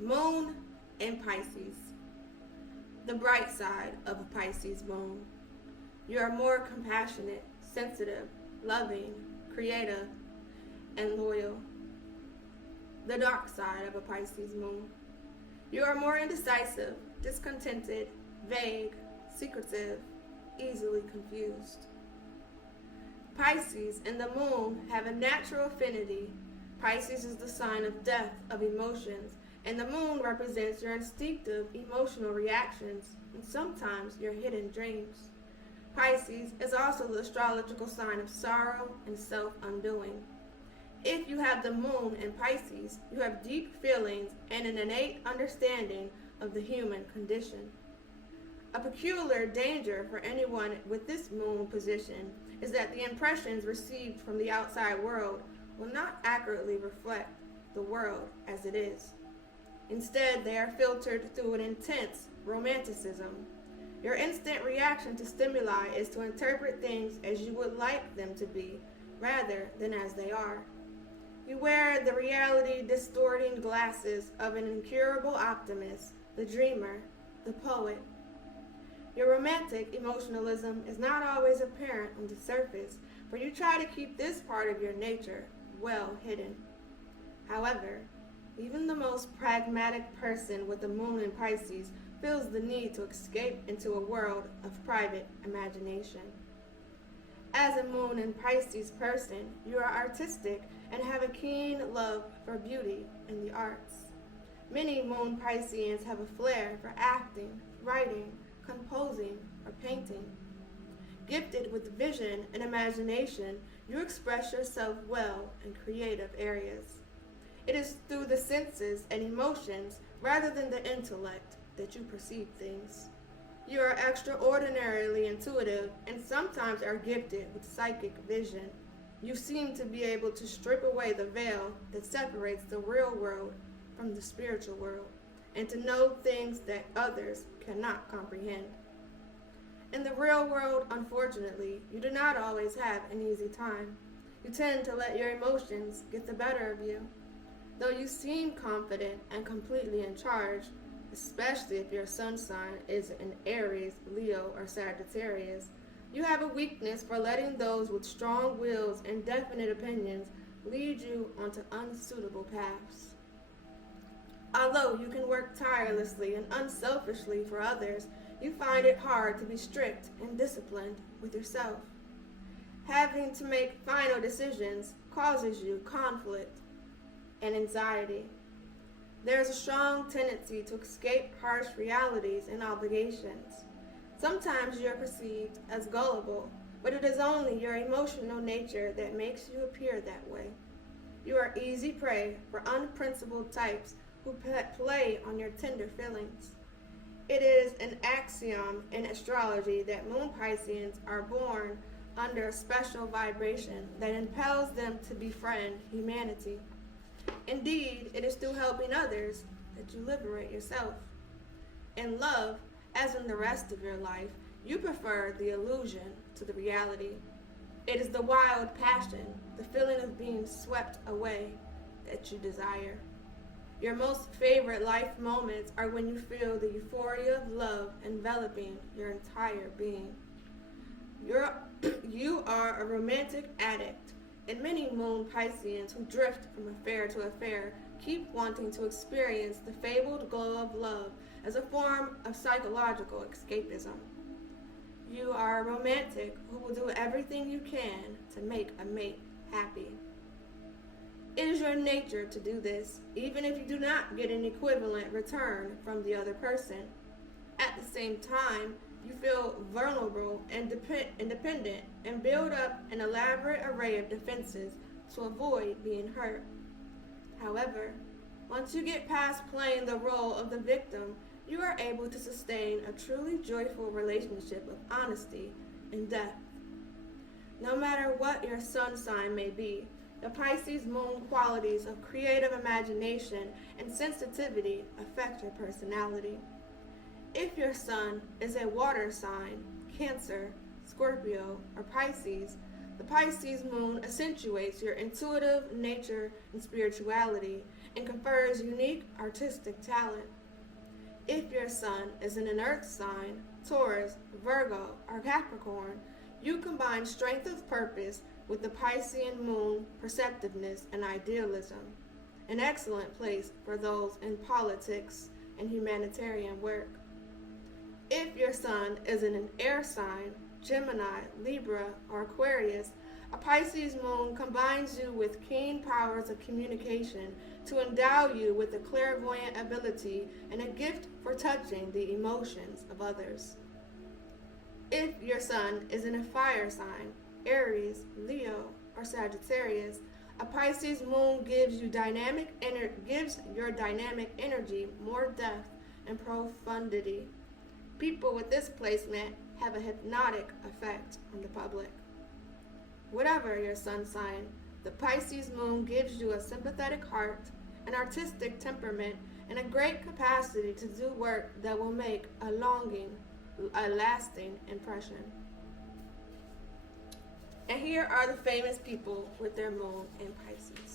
Moon in Pisces. The bright side of a Pisces moon. You are more compassionate, sensitive, loving, creative, and loyal. The dark side of a Pisces moon. You are more indecisive, discontented, vague, secretive, easily confused. Pisces and the moon have a natural affinity. Pisces is the sign of death of emotions, and the moon represents your instinctive emotional reactions and sometimes your hidden dreams. Pisces is also the astrological sign of sorrow and self-undoing. If you have the moon in Pisces, you have deep feelings and an innate understanding of the human condition. A peculiar danger for anyone with this moon position is that the impressions received from the outside world will not accurately reflect the world as it is. Instead, they are filtered through an intense romanticism. Your instant reaction to stimuli is to interpret things as you would like them to be, rather than as they are. You wear the reality-distorting glasses of an incurable optimist, the dreamer, the poet. Your romantic emotionalism is not always apparent on the surface, for you try to keep this part of your nature well hidden. However, even the most pragmatic person with the moon in Pisces feels the need to escape into a world of private imagination. As a moon in Pisces person, you are artistic and have a keen love for beauty and the arts. Many moon Pisceans have a flair for acting, writing, composing, or painting. Gifted with vision and imagination, you express yourself well in creative areas. It is through the senses and emotions rather than the intellect that you perceive things. You are extraordinarily intuitive and sometimes are gifted with psychic vision. You seem to be able to strip away the veil that separates the real world from the spiritual world and to know things that others cannot comprehend. In the real world, unfortunately, you do not always have an easy time. You tend to let your emotions get the better of you. Though you seem confident and completely in charge, especially if your sun sign is in Aries, Leo, or Sagittarius, you have a weakness for letting those with strong wills and definite opinions lead you onto unsuitable paths. Although you can work tirelessly and unselfishly for others, you find it hard to be strict and disciplined with yourself. Having to make final decisions causes you conflict and anxiety. There is a strong tendency to escape harsh realities and obligations. Sometimes you are perceived as gullible, but it is only your emotional nature that makes you appear that way. You are easy prey for unprincipled types who play on your tender feelings. It is an axiom in astrology that moon Pisceans are born under a special vibration that impels them to befriend humanity. Indeed, it is through helping others that you liberate yourself. In love, as in the rest of your life, you prefer the illusion to the reality. It is the wild passion, the feeling of being swept away, that you desire. Your most favorite life moments are when you feel the euphoria of love enveloping your entire being. You are a romantic addict, and many moon Pisceans who drift from affair to affair keep wanting to experience the fabled glow of love as a form of psychological escapism. You are a romantic who will do everything you can to make a mate happy. It is your nature to do this, even if you do not get an equivalent return from the other person. At the same time, you feel vulnerable and independent and build up an elaborate array of defenses to avoid being hurt. However, once you get past playing the role of the victim, you are able to sustain a truly joyful relationship of honesty and depth. No matter what your sun sign may be, the Pisces moon qualities of creative imagination and sensitivity affect your personality. If your sun is a water sign, Cancer, Scorpio, or Pisces, the Pisces moon accentuates your intuitive nature and spirituality and confers unique artistic talent. If your sun is in an earth sign, Taurus, Virgo, or Capricorn, you combine strength of purpose with the Piscean moon, perceptiveness, and idealism. An excellent place for those in politics and humanitarian work. If your sun is in an air sign, Gemini, Libra, or Aquarius, a Pisces moon combines you with keen powers of communication to endow you with a clairvoyant ability and a gift for touching the emotions of others. If your sun is in a fire sign, Aries, Leo, or Sagittarius, a Pisces moon gives your dynamic energy more depth and profundity. People with this placement have a hypnotic effect on the public. Whatever your sun sign, the Pisces moon gives you a sympathetic heart, an artistic temperament, and a great capacity to do work that will make a lasting impression. And here are the famous people with their moon in Pisces.